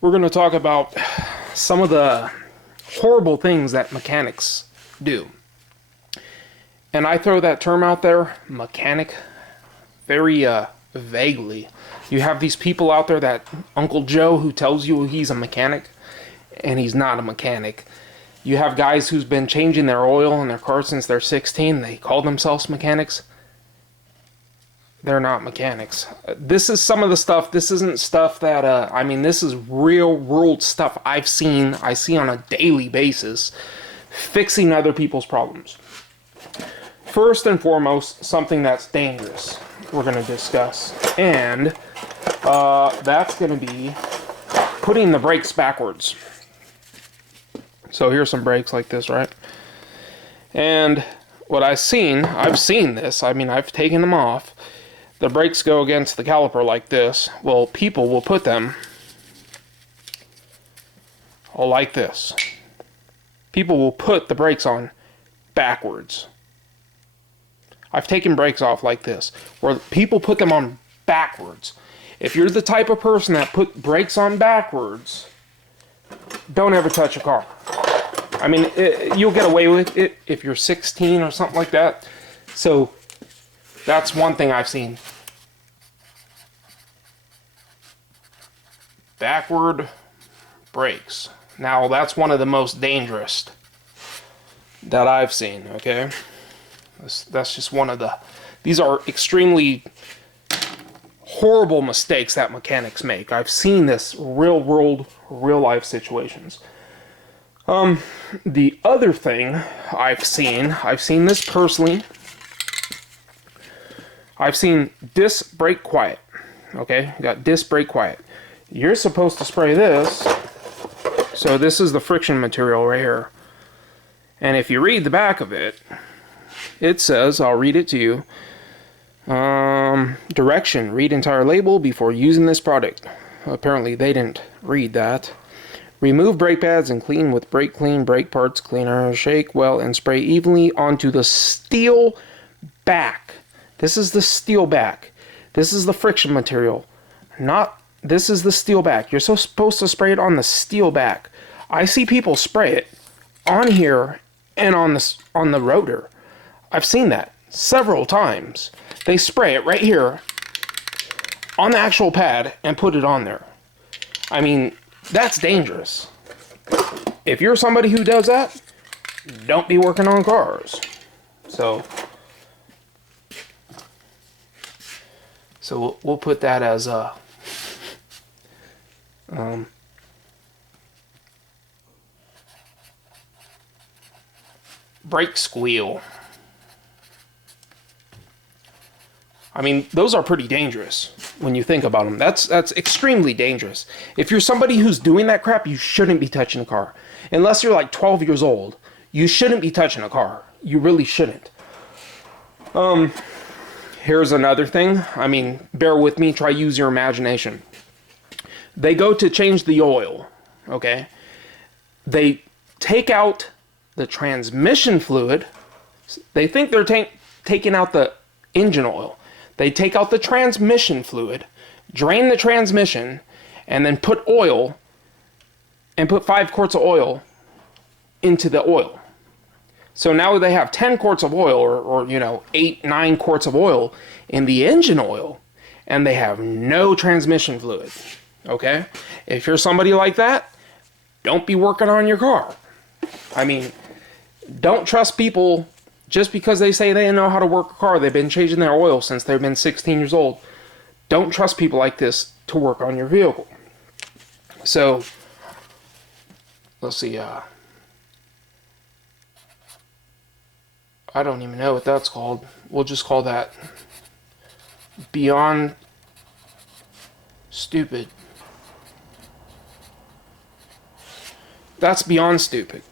we're going to talk about some of the horrible things that mechanics do. And I throw that term out there, mechanic, very vaguely. You have these people out there, that Uncle Joe who tells you he's a mechanic, and he's not a mechanic. You have guys who's been changing their oil in their car since they're 16. They call themselves mechanics. They're not mechanics. This is some of the stuff. This isn't stuff that, I mean, this is real world stuff I see on a daily basis, fixing other people's problems. First and foremost, something that's dangerous we're going to discuss. And that's going to be putting the brakes backwards. So here's some brakes like this, right? And what I've seen this, I mean, I've taken them off. The brakes go against the caliper like this. Well, people will put them all like this. People will put the brakes on backwards. I've taken brakes off like this, where people put them on backwards. If you're the type of person that put brakes on backwards, don't ever touch a car. I mean, you'll get away with it if you're 16 or something like that. So that's one thing I've seen. Backward brakes. Now, that's one of the most dangerous that I've seen, okay? That's just one of the... These are extremely horrible mistakes that mechanics make. I've seen this real world, real life situations. The other thing I've seen this personally. I've seen disc brake quiet. Okay, you got disc brake quiet. You're supposed to spray this. So this is the friction material right here. And if you read the back of it, it says, I'll read it to you. Direction, read entire label before using this product. Apparently they didn't read that. Remove brake pads and clean with brake clean, brake parts cleaner. Shake well and spray evenly onto the steel back. This is the steel back. This is the friction material. This is the steel back. You're supposed to spray it on the steel back. I see people spray it on here and on the rotor. I've seen that several times. They spray it right here on the actual pad and put it on there. I mean, that's dangerous. If you're somebody who does that, don't be working on cars. So we'll put that as a brake squeal. I mean, those are pretty dangerous when you think about them. That's extremely dangerous. If you're somebody who's doing that crap, you shouldn't be touching a car. Unless you're like 12 years old, you shouldn't be touching a car. You really shouldn't. Here's another thing. I mean, bear with me. Try use your imagination. They go to change the oil, okay? They take out the transmission fluid. They think they're taking out the engine oil. They take out the transmission fluid, drain the transmission, and then put oil, and put 5 quarts of oil into the oil. So now they have 10 quarts of oil, or 8, 9 quarts of oil in the engine oil, and they have no transmission fluid, okay? If you're somebody like that, don't be working on your car. I mean, don't trust people just because they say they know how to work a car. They've been changing their oil since they've been 16 years old. Don't trust people like this to work on your vehicle. So, let's see. I don't even know what that's called. We'll just call that beyond stupid. That's beyond stupid.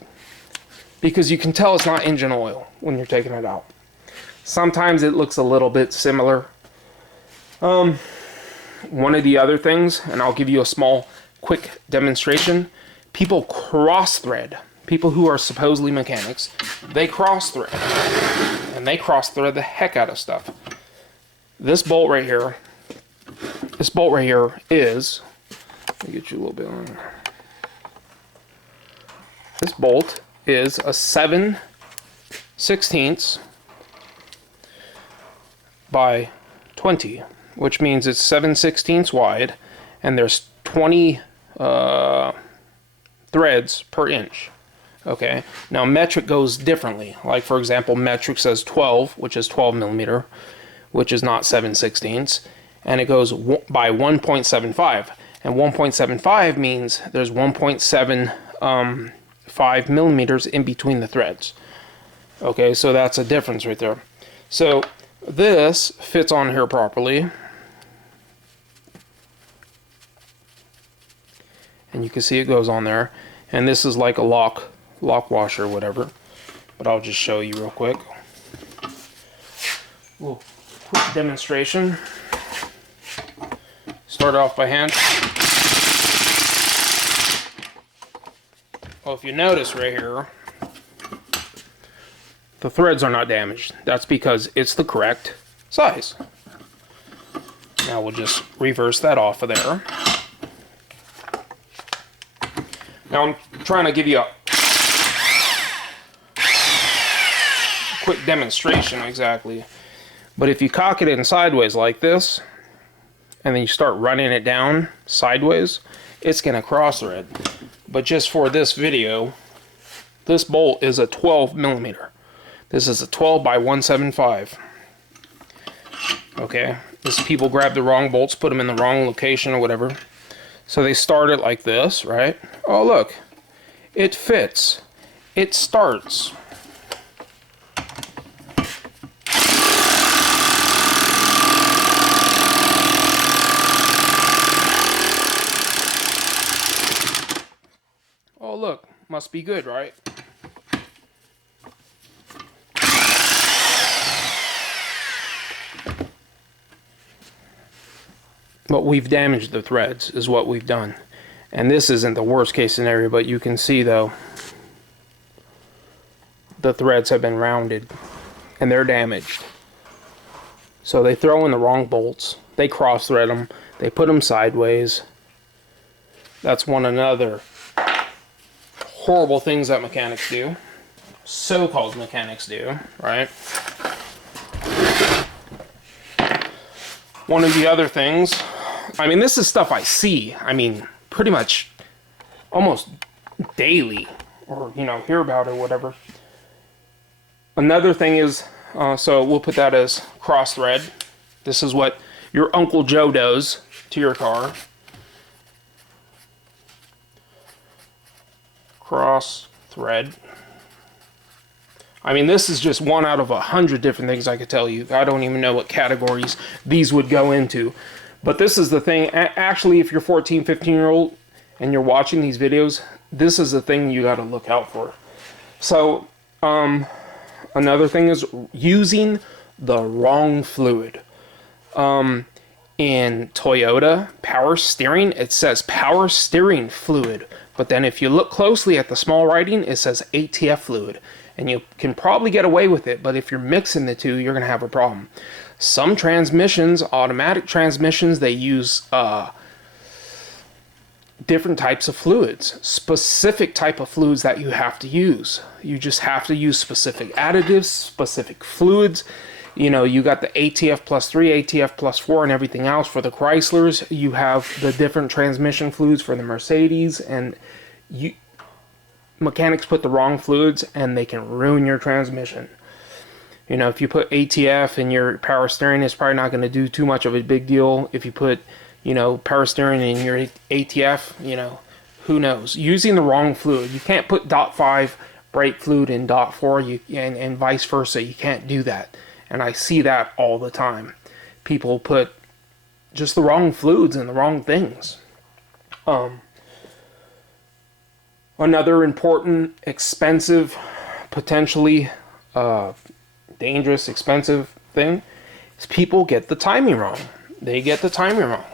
Because you can tell it's not engine oil when you're taking it out. Sometimes it looks a little bit similar. One of the other things, and I'll give you a small, quick demonstration. People cross-thread. People who are supposedly mechanics, they cross-thread. And they cross-thread the heck out of stuff. This bolt right here is Let me get you a little bit on. This bolt is a 7/16 by 20, which means it's 7/16 wide, and there's 20 threads per inch. Okay, now metric goes differently. Like for example, metric says 12, which is 12 millimeter, which is not 7/16, and it goes by 1.75. And 1.75 means there's 1.75 millimeters in between the threads. Okay, so that's a difference right there. So this fits on here properly. And you can see it goes on there. And this is like a lock washer or whatever. But I'll just show you real quick. Little quick demonstration. Start off by hand. Well, if you notice right here, the threads are not damaged. That's because it's the correct size. Now we'll just reverse that off of there. Now I'm trying to give you a quick demonstration exactly. But if you cock it in sideways like this, and then you start running it down sideways, it's going to cross thread. But just for this video, this bolt is a 12 millimeter. This is a 12 by 175. Okay, this people grab the wrong bolts, put them in the wrong location or whatever. So they start it like this, right? Oh look, it fits. It starts. Oh look, must be good, right? But we've damaged the threads is what we've done. And this isn't the worst case scenario, but you can see though the threads have been rounded and they're damaged. So they throw in the wrong bolts, they cross thread them, they put them sideways. That's one another horrible things that mechanics do, so-called mechanics do, right? One of the other things, I mean, this is stuff I see, I mean, pretty much almost daily, or, you know, hear about it or whatever. Another thing is, so we'll put that as cross thread. This is what your Uncle Joe does to your car. Cross thread. I mean, this is just one out of 100 different things I could tell you. I don't even know what categories these would go into. But this is the thing. Actually, if you're 14, 15-year-old and you're watching these videos, this is the thing you got to look out for. So, another thing is using the wrong fluid. In Toyota power steering, it says power steering fluid. But then if you look closely at the small writing, it says ATF fluid. And you can probably get away with it, but if you're mixing the two, you're going to have a problem. Some transmissions, automatic transmissions, they use different types of fluids. Specific type of fluids that you have to use. You just have to use specific additives, specific fluids. You know, you got the ATF plus 3, ATF plus 4, and everything else. For the Chryslers, you have the different transmission fluids for the Mercedes, and mechanics put the wrong fluids and they can ruin your transmission. You know, if you put ATF in your power steering, it's probably not going to do too much of a big deal. If you put, you know, power steering in your ATF, you know, who knows? Using the wrong fluid. You can't put .5 brake fluid in .4 and vice versa. You can't do that. And I see that all the time. People put just the wrong fluids in the wrong things. Another important, expensive, potentially dangerous, expensive thing is people get the timing wrong. They get the timing wrong.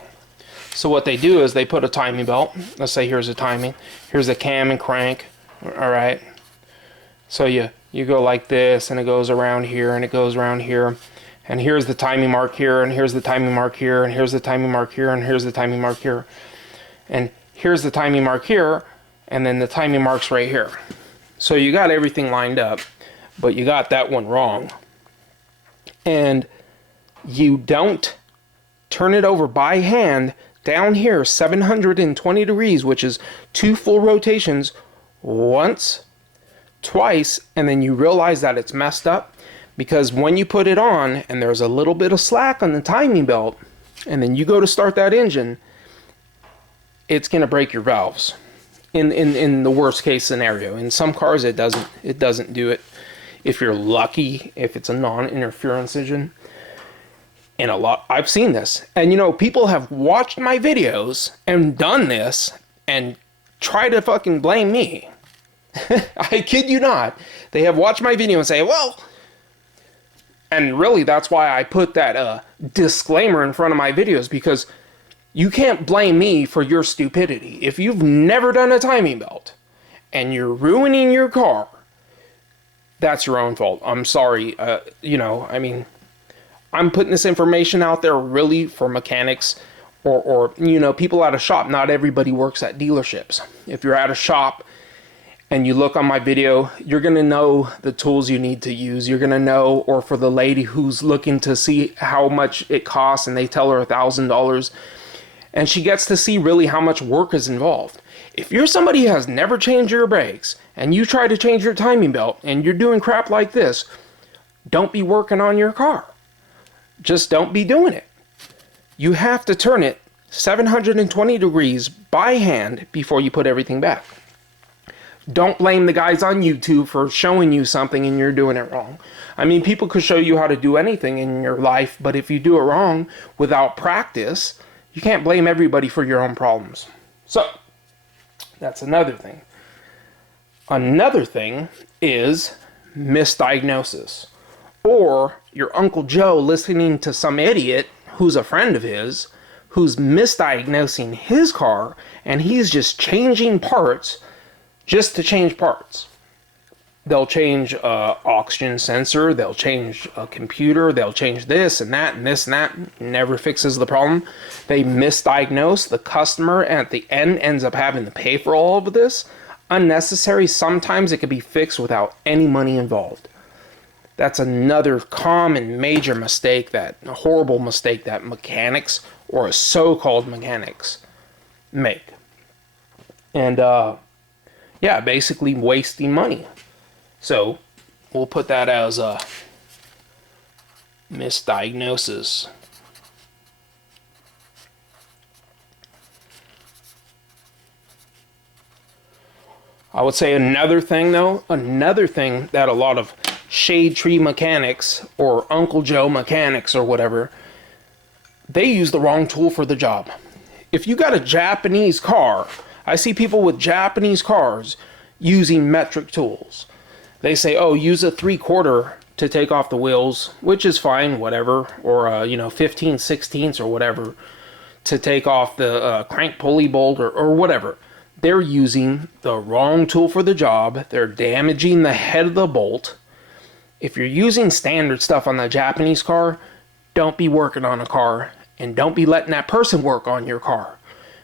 So what they do is they put a timing belt. Let's say here's a timing. Here's a cam and crank. All right. So you go like this, and it goes around here, and it goes around here. And here's the timing mark here, and here's the timing mark here, and here's the timing mark here, and here's the timing mark here. And here's the timing mark here, and then the timing mark's right here. So you got everything lined up, but you got that one wrong. And you don't turn it over by hand down here 720 degrees, which is 2 full rotations, once, twice, and then you realize that it's messed up, because when you put it on and there's a little bit of slack on the timing belt, and then you go to start that engine, it's going to break your valves in the worst case scenario. In some cars it doesn't do it, if you're lucky, if it's a non-interference engine. And I've seen this, and you know, people have watched my videos and done this and try to fucking blame me. I kid you not. They have watched my video and say, well, and really that's why I put that disclaimer in front of my videos, because you can't blame me for your stupidity. If you've never done a timing belt and you're ruining your car, that's your own fault. I'm sorry. You know, I mean, I'm putting this information out there really for mechanics or you know, people at a shop. Not everybody works at dealerships. If you're at a shop and you look on my video, you're going to know the tools you need to use. You're going to know, or for the lady who's looking to see how much it costs and they tell her $1,000, and she gets to see really how much work is involved. If you're somebody who has never changed your brakes and you try to change your timing belt and you're doing crap like this, don't be working on your car. Just don't be doing it. You have to turn it 720 degrees by hand before you put everything back. Don't blame the guys on YouTube for showing you something and you're doing it wrong. I mean, people could show you how to do anything in your life, but if you do it wrong without practice, you can't blame everybody for your own problems. So, that's another thing. Another thing is misdiagnosis. Or your Uncle Joe listening to some idiot who's a friend of his, who's misdiagnosing his car, and he's just changing parts just to change parts. They'll change oxygen sensor, they'll change a computer, they'll change this and that and this and that. Never fixes the problem. They misdiagnose the customer, and at the end ends up having to pay for all of this. Unnecessary. Sometimes it can be fixed without any money involved. That's another common major mistake, a horrible mistake that mechanics, or so-called mechanics, make. And yeah, basically wasting money. So we'll put that as a misdiagnosis. I would say another thing that a lot of shade tree mechanics or Uncle Joe mechanics or whatever, they use the wrong tool for the job. If you got a Japanese car, I see people with Japanese cars using metric tools. They say, oh, use a 3/4 to take off the wheels, which is fine, whatever, or you know, 15/16 or whatever to take off the crank pulley bolt or whatever. They're using the wrong tool for the job. They're damaging the head of the bolt. If you're using standard stuff on the Japanese car, don't be working on a car, and don't be letting that person work on your car.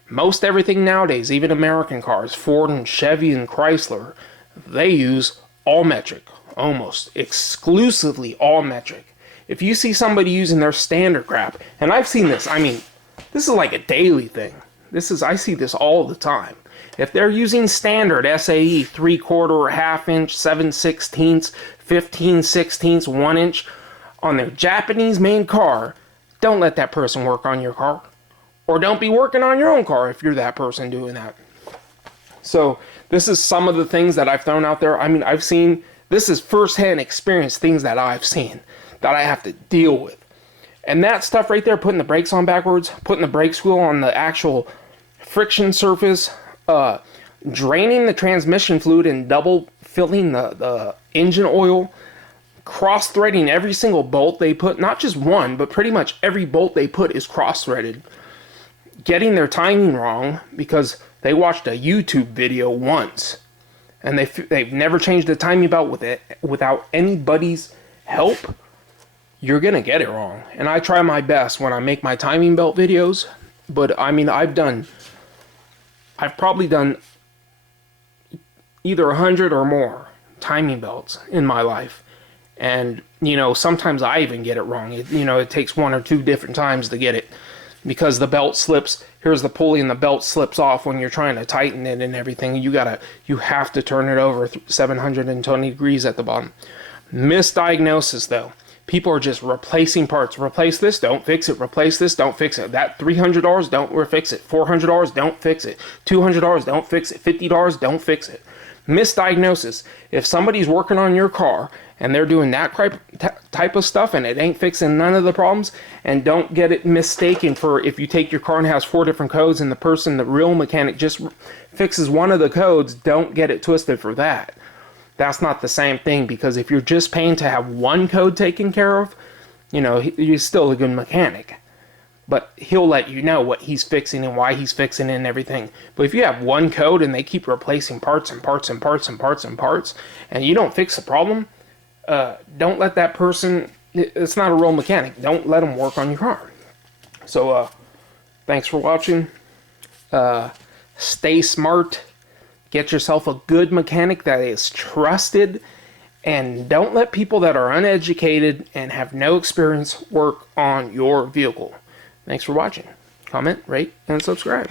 Most everything nowadays, even American cars, Ford and Chevy and Chrysler, they use all metric, almost exclusively all metric. If you see somebody using their standard crap, and I've seen this, I mean, this is like a daily thing. I see this all the time. If they're using standard SAE 3/4, ½ inch, 7/16, 15/16, 1 inch on their Japanese made car, don't let that person work on your car. Or don't be working on your own car if you're that person doing that. So this is some of the things that I've thrown out there. I mean, this is firsthand experience, things that I've seen that I have to deal with. And that stuff right there, putting the brakes on backwards, putting the brake squeal on the actual friction surface, draining the transmission fluid and double filling the engine oil, cross-threading every single bolt they put, not just one, but pretty much every bolt they put is cross-threaded. Getting their timing wrong because they watched a YouTube video once and they've never changed the timing belt without anybody's help, you're gonna get it wrong. And I try my best when I make my timing belt videos, but I mean, I've done I've probably done either 100 or more timing belts in my life. And, you know, sometimes I even get it wrong. It takes 1 or 2 different times to get it, because the belt slips. Here's the pulley and the belt slips off when you're trying to tighten it and everything. You have to turn it over 720 degrees at the bottom. Misdiagnosis, though. People are just replacing parts. Replace this, don't fix it. Replace this, don't fix it. That $300, don't fix it. $400, don't fix it. $200, don't fix it. $50, don't fix it. Misdiagnosis. If somebody's working on your car and they're doing that type of stuff and it ain't fixing none of the problems, and don't get it mistaken for if you take your car and has 4 different codes and the real mechanic just fixes one of the codes, don't get it twisted for that. That's not the same thing, because if you're just paying to have one code taken care of, you know, he's still a good mechanic. But he'll let you know what he's fixing and why he's fixing it and everything. But if you have one code and they keep replacing parts and parts and parts and parts and parts, and you don't fix the problem, don't let that person, it's not a real mechanic. Don't let him work on your car. So, thanks for watching. Stay smart. Get yourself a good mechanic that is trusted, and don't let people that are uneducated and have no experience work on your vehicle. Thanks for watching. Comment, rate, and subscribe.